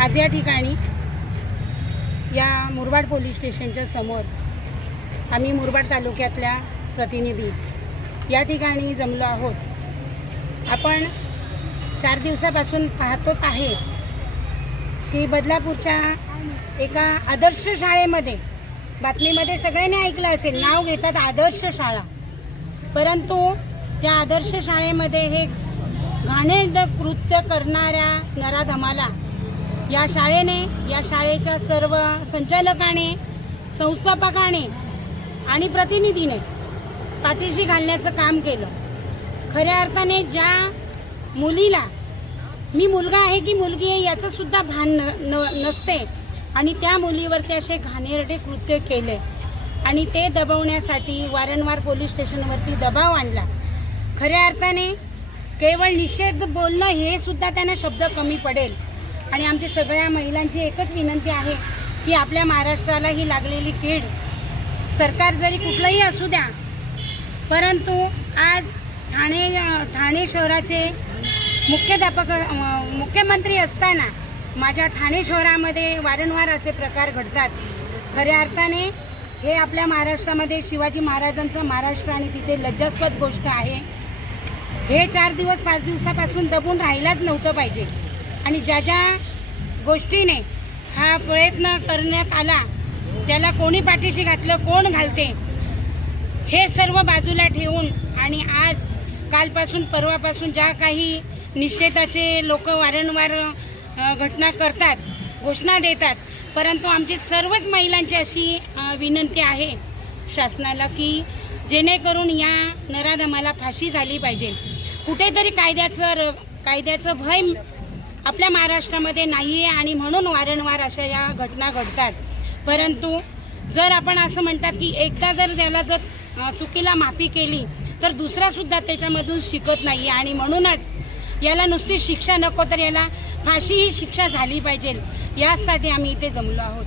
आज या ठिकाणी या मुरबाड पोलीस स्टेशनच्या समोर आम्ही मुरबाड तालुक्यातल्या प्रतिनिधी या ठिकाणी जमलो आहोत. आपण चार दिवसापासून पाहतोच आहे की बदलापूरच्या एका आदर्श शाळेमध्ये बातमीमध्ये सगळ्यांनी ऐकलं असेल नाव घेतात आदर्श शाळा. परंतु त्या आदर्श शाळेमध्ये हे घाणेरड कृत्य करणाऱ्या नराधमाला या शाळेने या शाळेच्या सर्व संचालकाने संस्थापकाने आणि प्रतिनिधीने पाठीशी घालण्याचं काम केलं. खऱ्या अर्थाने ज्या मुलीला मी मुलगा आहे की मुलगी आहे याचं सुद्धा भान न, न- नसते. आणि त्या मुलीवरती असे घाणेरडे कृत्य केले. आणि ते दबवण्यासाठी वारंवार पोलीस स्टेशनवरती दबाव आणला. खऱ्या अर्थाने केवळ निषेध बोलणं हे सुद्धा त्यांना शब्द कमी पडेल. आणि आमची सगळ्या महिलांची एकच विनंती आहे की आपल्या महाराष्ट्राला ही लागलेली कीड सरकार जरी कुठलंही असू द्या परंतु आज ठाणे ठाणे शहराचे मुख्याध्यापक मुख्यमंत्री असताना माझ्या ठाणे शहरामध्ये वारंवार असे प्रकार घडतात. खऱ्या अर्थाने हे आपल्या महाराष्ट्रामध्ये शिवाजी महाराजांचं महाराष्ट्र आणि तिथे लज्जास्पद गोष्ट आहे. हे चार दिवस पाच दिवसापासून दबून राहिलाच नव्हतं पाहिजे. आणि ज्या ज्या गोष्टीने हा प्रयत्न करण्यात आला त्याला कोणी पाठीशी घातलं कोण घालते हे सर्व बाजूला ठेवून आणि आज कालपासून परवापासून ज्या काही निषेधाचे लोक वारंवार घटना करतात घोषणा देतात परंतु आमची सर्वच महिलांची अशी विनंती आहे शासनाला की जेणेकरून या नराधमाला फाशी झाली पाहिजे. कुठेतरी कायद्याचं र कायद्याचं भय आपल्या महाराष्ट्रामध्ये नाही आहे आणि म्हणून वारंवार अशा या घटना घडतात. परंतु जर आपण असं म्हणतात की एकदा जर त्याला जर चुकीला माफी केली तर दुसरा सुद्धा त्याच्यामधून शिकत नाही आणि म्हणूनच याला नुसती शिक्षा नको तर याला फाशी ही शिक्षा झाली पाहिजे. यासाठी आम्ही इथे जमलो आहोत.